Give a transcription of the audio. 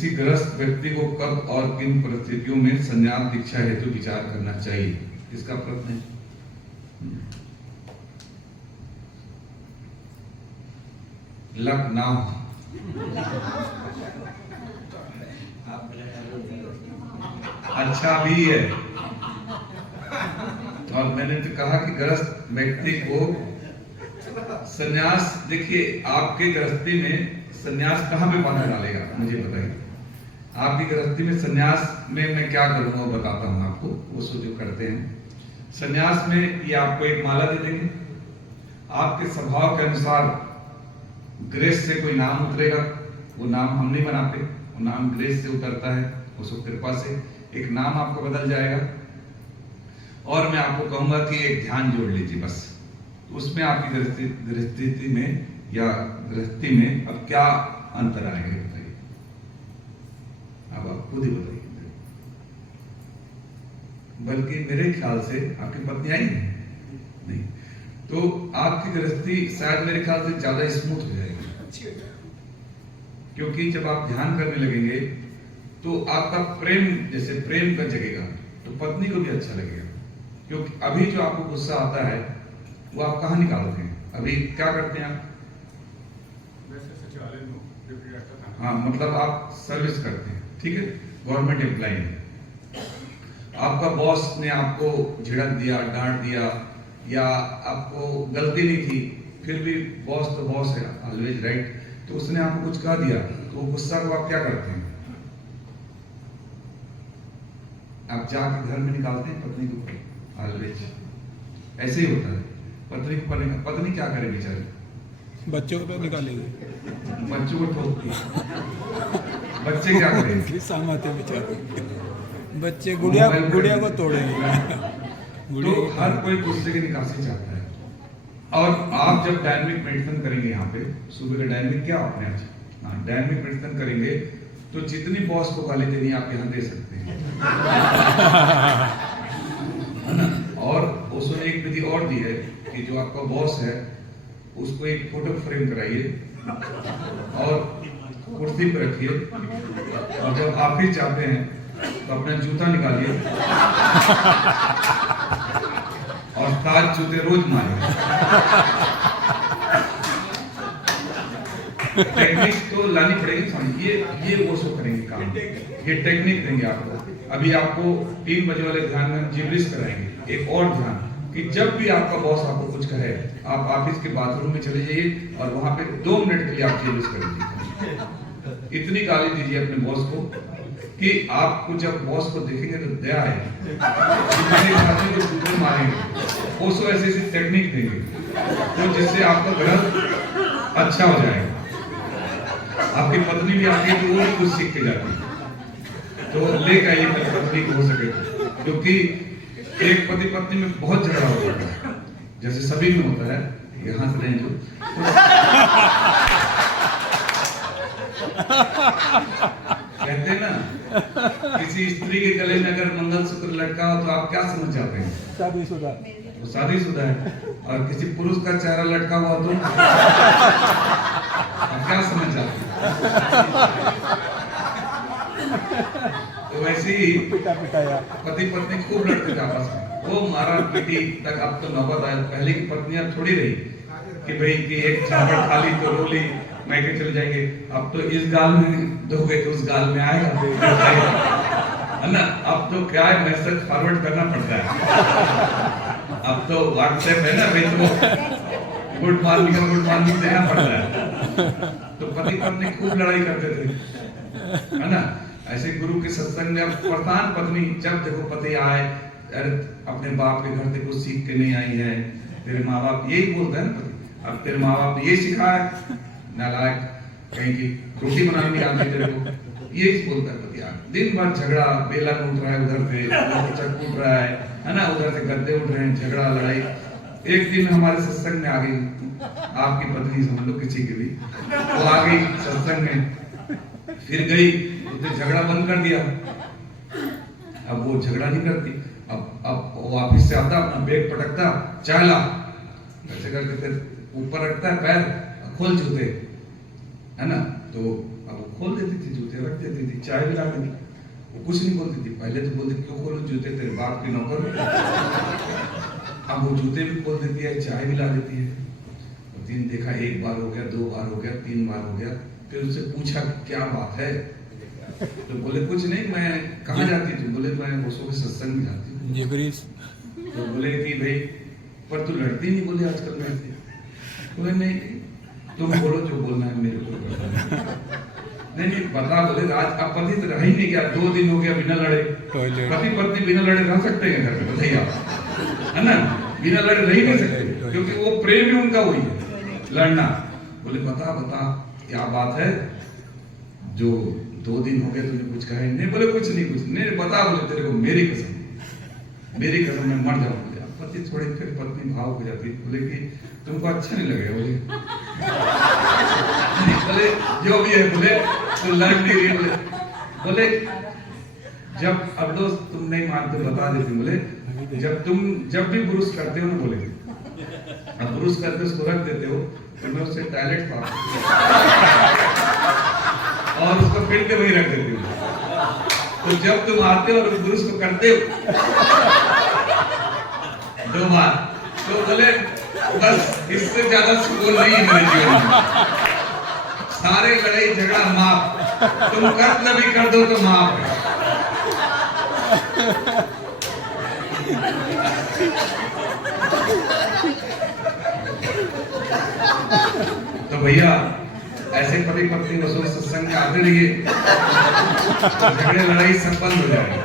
किसी गृहस्थ व्यक्ति को कब और किन परिस्थितियों में संन्यास दीक्षा हेतु विचार करना चाहिए, इसका प्रश्न है। लक ना हो अच्छा भी है। और मैंने तो कहा कि गृहस्थ व्यक्ति को संन्यास, देखिए आपके गृहस्थी में संन्यास कहाँ पे बाधा डालेगा, मुझे बताइए। आपकी गृहस्थी में संन्यास में मैं क्या करूंगा वो बताता हूँ आपको, वो जो करते हैं संन्यास में, ये आपको एक माला दे देंगे, आपके स्वभाव के अनुसार ग्रेस से कोई नाम उतरेगा, वो नाम हम नहीं बनाते, वो नाम ग्रेस से उतरता है, उसको कृपा से एक नाम आपको बदल जाएगा। और मैं आपको कहूंगा कि एक ध्यान जोड़ लीजिए बस, उसमें आपकी गृहस्थी में या गृहस्थी में अब क्या अंतर आएगा बताइए, अब आप खुद ही बताइए। बल्कि मेरे ख्याल से आपकी पत्नी आई नहीं, तो आपकी गृहस्थी शायद मेरे ख्याल से ज्यादा स्मूथ हो जाएगी, क्योंकि जब आप ध्यान करने लगेंगे तो आपका प्रेम, जैसे प्रेम का जगेगा तो पत्नी को भी अच्छा लगेगा। क्योंकि अभी जो आपको गुस्सा आता है वो आप कहाँ निकालते हैं, अभी क्या करते हैं आप? हाँ, मतलब आप सर्विस करते हैं, ठीक है, गवर्नमेंट एम्प्लॉय है, आपका बॉस ने आपको झिड़क दिया, डांट दिया, या आपको गलती नहीं थी, फिर भी बॉस तो बॉस है, ऑलवेज राइट, तो उसने आपको कुछ कह दिया, तो गुस्सा को आप क्या करते हैं? आप जाके घर में निकालते हैं पत्नी को, ऑलवेज ऐसे ही होता है। पत्नी क्या करे बेचारी, बच्चों को तो निकालेंगे, बच्चों को ठोकती है, बच्चे क्या करेंगे? सहमत बेचारे, बच्चे गुड़िया को तोड़ेंगे। तो हर कोई गुस्से की निकासी चाहता है। और आप जब डायनामिक मेडिटेशन करेंगे, यहाँ पे सुबह का डायनामिक क्या आपने आज, हाँ डायनामिक मेडिटेशन करेंगे तो जितनी बॉस को गाली देनी आप यहाँ दे सकते हैं। और उसने एक विधि और दी है कि जो आपका बॉस है उसको एक फोटो फ्रेम कराइए और कुर्सी पर रखिए, और जब ऑफिस जाते हैं तो अपना जूता निकालिए और 7 जूते रोज मारिए। टेक्निक तो लानी पड़ेगी, ये वो सब करेंगे काम, ये टेक्निक देंगे आपको। अभी आपको 3 बजे वाले ध्यान में जिब्रिश कराएंगे, एक और ध्यान कि जब भी आपका बॉस आपको कुछ कहे, आप ऑफिस के बाथरूम में चले जाइए और वहां पे 2 मिनट के लिए आप जिब्रिश करेंगे। इतनी गाली दीजिए अपने बॉस को कि आपको जब बॉस को देखेंगे तो दया है, को जूते मारेंगे, उसको ऐसी टेक्निक देंगे तो जिससे आपका घर अच्छा हो जाएगा। आपकी पत्नी भी आती है तो वो भी कुछ सीख के जाती है, तो लेकर आइए पत्नी को हो सके, क्योंकि एक पति पत्नी में बहुत झगड़ा होता है, जैसे सभी में होता है, यहाँ से नहीं जो कहते हैं ना, किसी स्त्री के गले में अगर मंगलसूत्र लटका हो तो आप क्या समझ जाते हैं? शादीशुदा, वो शादीशुदा है। और किसी पुरुष का चेहरा लटका हुआ तो आप क्या समझ जाते हैं? तो वैसे ही पति पत्नी खूब लड़ते थे आपस में, वो मारा पीटी तक अब तो नौबत आया। पहले की पत्नियां थोड़ी रही कि भाई कि एक झापड़ खा ली तो रो ली, मैके चले जाएंगे, अब तो इस गाल में दोगे तो उस गाल में आएगा, है ना। अब तो क्या है, मैसेज फॉरवर्ड करना पड़ता है, अब तो व्हाट्सएप है ना भाई, तो गुड मॉर्निंग देना पड़ता है। तो पति पत्नी खूब लड़ाई करते थे, है ना। ऐसे गुरु के सत्संग में अब प्रधान पत्नी जब देखो पति आए, अरे अपने बाप के घर से कुछ सीख के नहीं आई है, तेरे माँ बाप यही बोलते हैं ना पति, अब तेरे माँ बाप ने यही सिखाया, नालायक कहीं की, रोटी बनानी नहीं आती तेरे को, यही बोलता है पति। दिन भर झगड़ा, बेला उठ रहा है उधर से, चक उठ रहा है ना, उधर से गद्दे उठ रहे हैं, झगड़ा लड़ाई। एक दिन हमारे सत्संग में आ गई आपकी पत्नी, समझ लो किसी की भी, वो आ गई सत्संग में, फिर गई, उसने झगड़ा बंद कर दिया। अब वो झगड़ा नहीं करती, अब वो ऑफिस से आता, अपना बैग पटकता, चाय ला, ऐसे करके फिर ऊपर रखता है पैर, खोल जूते, है ना, तो अब खोल देती थी जूते, रख देती थी, चाय भी ला देती, वो कुछ नहीं बोलती थी। पहले तो बोलती क्यों खोलूं जूते, तेरे बाप की नौकर हूं। अब वो जूते भी खोल देती है, चाय भी ला देती है। तो दिन देखा, एक बार हो गया, 2 बार हो गया, 3 बार हो गया। फिर उससे पूछा क्या बात है, तो बोले कुछ नहीं, मैं कहाँ जाती थी, बोले मैं उसों के सत्संग में जाती हूँ। जिब्रीस तो बोले कि भाई पर तू लड़ती नहीं, बोले आजकल मेरे से। बोले नहीं तुम बोलो जो बोलना है, मेरे को नहीं बता। बोले आज अब पति तो रह ही नहीं गया, 2 दिन हो गया बिना लड़े। पति पत्नी बिना लड़े रह सकते हैं घर में, बताइए आप, है ना? बिना लड़े रह ही नहीं सकते, क्योंकि वो प्रेम ही उनका वही है, लड़ना। बोले बता बता क्या बात है, जो 2 दिन हो गए तुमने कुछ कहा नहीं? बोले कुछ नहीं बता। बोले तेरे को मेरी कसम मैं मर जाऊंगा। पति थोड़ी, फिर पत्नी भाव हो जाती, बोले कि तुमको अच्छा नहीं लगेगा। बोले जो भी है, बोले तो लड़ नहीं रही। बोले जब अब दोस्त तुम नहीं मानते बता देती। बोले जब भी ब्रुश करते हो ना, बोले अब ब्रुश करके उसको रख देते हो तो मैं उससे टॉयलेट और उसको फिर के वही रख देती हूँ। तो जब तुम आते हो और ब्रुश को करते हो 2 बार, तो बोले बस इससे ज्यादा सुकून नहीं है मेरे जीवन में। सारे लड़ाई झगड़ा माफ, तुम कत्ल भी कर दो तो माफ है। तो भैया ऐसे पति पत्नी वसूल सत्संग में आते रहिए, झगड़े लड़ाई सब बंद हो जाएगी।